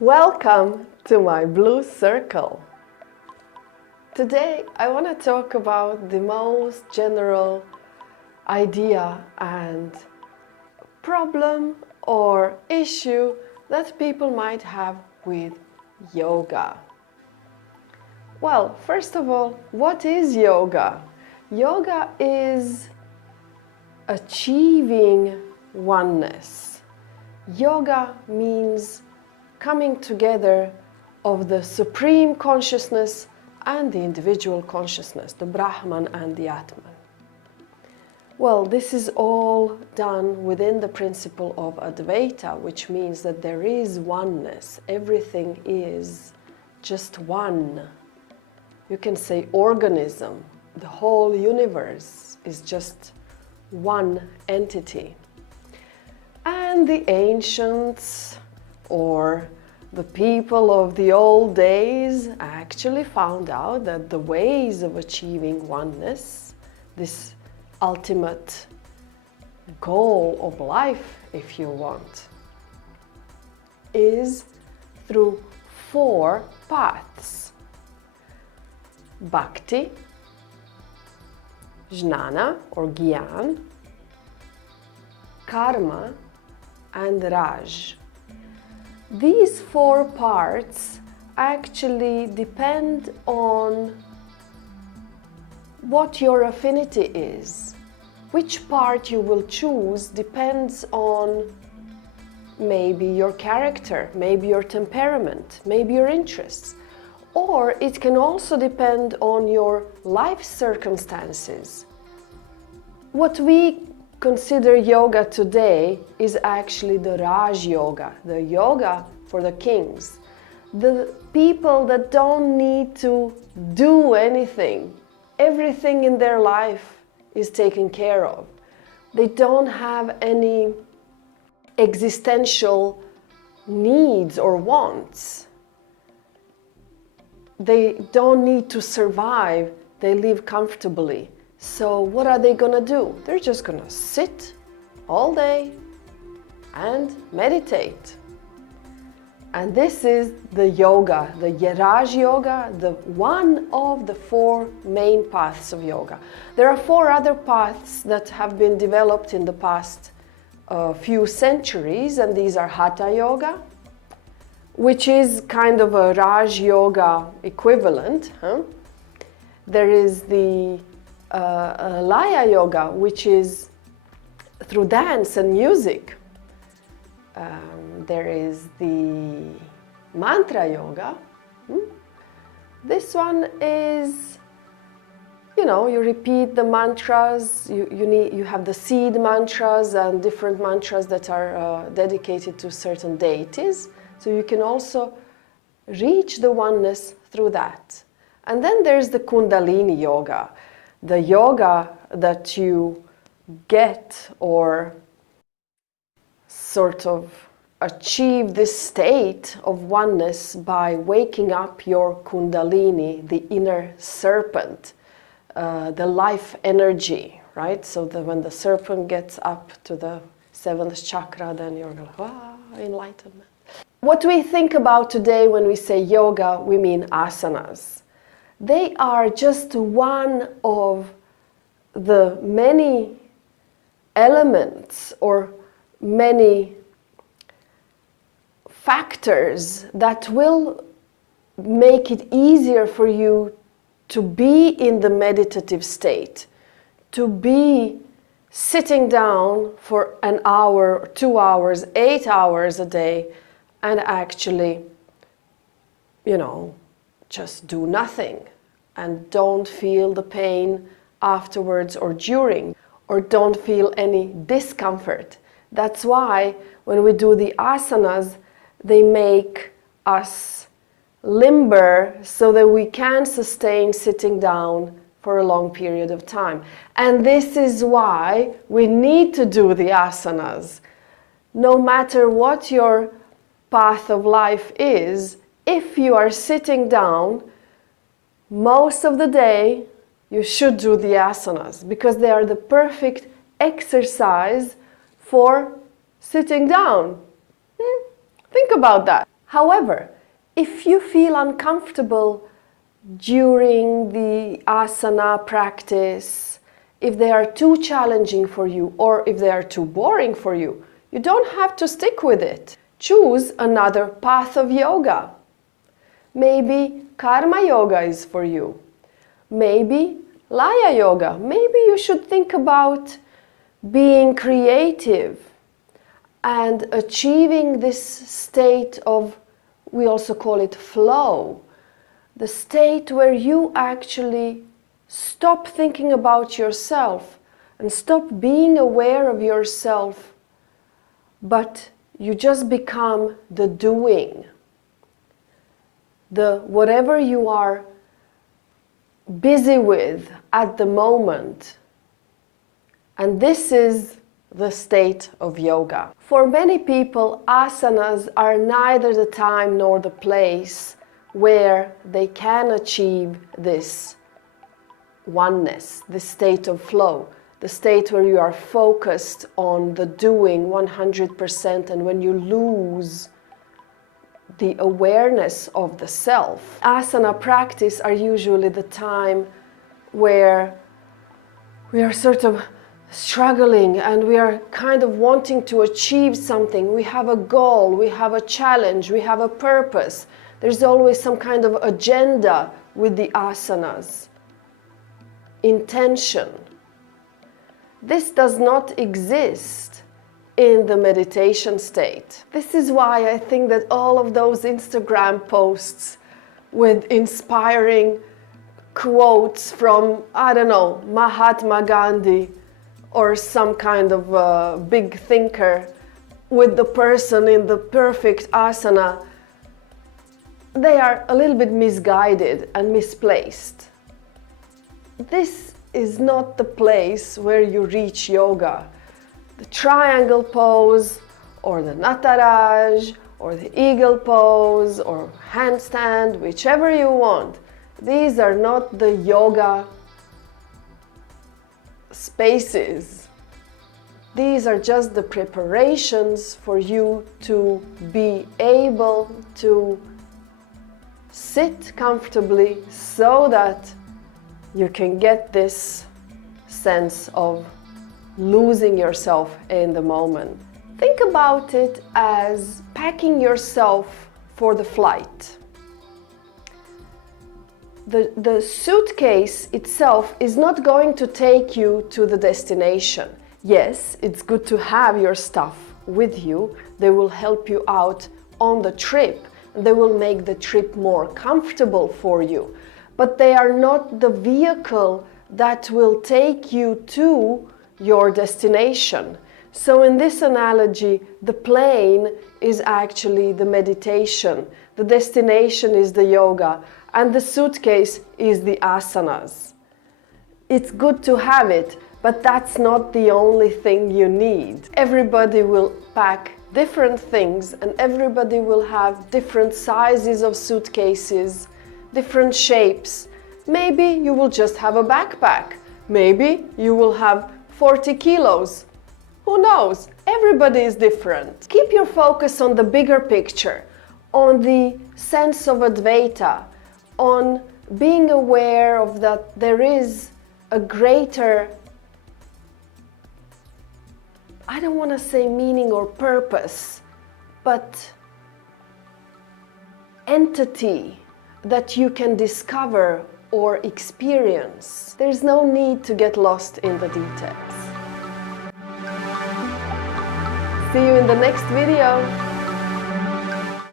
Welcome to my blue circle. Today I want to talk about the most general idea and problem or issue that people might have with yoga. Well, first of all, what is yoga? Yoga is achieving oneness. Yoga means coming together of the supreme consciousness and the individual consciousness, the Brahman and the Atman. Well, this is all done within the principle of advaita, which means that there is oneness. Everything is just one. You can say organism. The whole universe is just one entity. And the ancients or the people of the old days actually found out that the ways of achieving oneness, this ultimate goal of life, if you want, is through 4 paths: bhakti, jnana or gyan, karma, and raj. These 4 parts actually depend on what your affinity is. Which part you will choose depends on maybe your character, maybe your temperament, maybe your interests. Or it can also depend on your life circumstances. What we consider yoga today is actually the Raj Yoga, the yoga for the kings, the people that don't need to do anything. Everything in their life is taken care of. They don't have any existential needs or wants. They don't need to survive, they live comfortably. So what are they gonna do? They're just gonna sit all day and meditate. And this is the yoga, the Raj Yoga, the one of the 4 main paths of yoga. There are 4 other paths that have been developed in the past few centuries, and these are Hatha Yoga, which is kind of a Raj Yoga equivalent. There is the Laya Yoga, which is through dance and music. There is the Mantra Yoga. This one is, you repeat the mantras, you have the seed mantras and different mantras that are dedicated to certain deities. So you can also reach the oneness through that. And then there's the Kundalini Yoga, the yoga that you get or sort of achieve this state of oneness by waking up your Kundalini, the inner serpent, the life energy, right? So that when the serpent gets up to the 7th chakra, then you're like, enlightenment. What we think about today when we say yoga, we mean asanas. They are just one of the many elements or many factors that will make it easier for you to be in the meditative state, to be sitting down for an hour, 2 hours, 8 hours a day, and actually, just do nothing and don't feel the pain afterwards or during, or don't feel any discomfort. That's why when we do the asanas, they make us limber so that we can sustain sitting down for a long period of time. And this is why we need to do the asanas. No matter what your path of life is, if you are sitting down most of the day, you should do the asanas because they are the perfect exercise for sitting down. Think about that. However, if you feel uncomfortable during the asana practice, if they are too challenging for you or if they are too boring for you, you don't have to stick with it. Choose another path of yoga. Maybe karma yoga is for you. Maybe laya yoga. Maybe you should think about being creative and achieving this state of, we also call it flow, the state where you actually stop thinking about yourself and stop being aware of yourself, but you just become the doing, the whatever you are busy with at the moment. And this is the state of yoga. For many people, asanas are neither the time nor the place where they can achieve this oneness, this state of flow, the state where you are focused on the doing 100%, and when you lose the awareness of the self. Asana practice are usually the time where we are sort of struggling and we are kind of wanting to achieve something. We have a goal, we have a challenge, we have a purpose. There's always some kind of agenda with the asanas. Intention. This does not exist in the meditation state. This is why I think that all of those Instagram posts with inspiring quotes from, I don't know, Mahatma Gandhi or some kind of big thinker with the person in the perfect asana, they are a little bit misguided and misplaced. This is not the place where you reach yoga. The triangle pose, or the nataraj, or the eagle pose, or handstand, whichever you want. These are not the yoga spaces. These are just the preparations for you to be able to sit comfortably so that you can get this sense of losing yourself in the moment. Think about it as packing yourself for the flight. The suitcase itself is not going to take you to the destination. Yes, it's good to have your stuff with you. They will help you out on the trip. They will make the trip more comfortable for you. But they are not the vehicle that will take you to your destination. So in this analogy, the plane is actually the meditation, the destination is the yoga, and the suitcase is the asanas. It's good to have it, but that's not the only thing you need. Everybody will pack different things, and everybody will have different sizes of suitcases, different shapes. Maybe you will just have a backpack. Maybe you will have 40 kilos. Who knows? Everybody is different. Keep your focus on the bigger picture, on the sense of advaita, on being aware of that there is a greater, I don't want to say meaning or purpose, but entity that you can discover or experience. There's no need to get lost in the details. See you in the next video.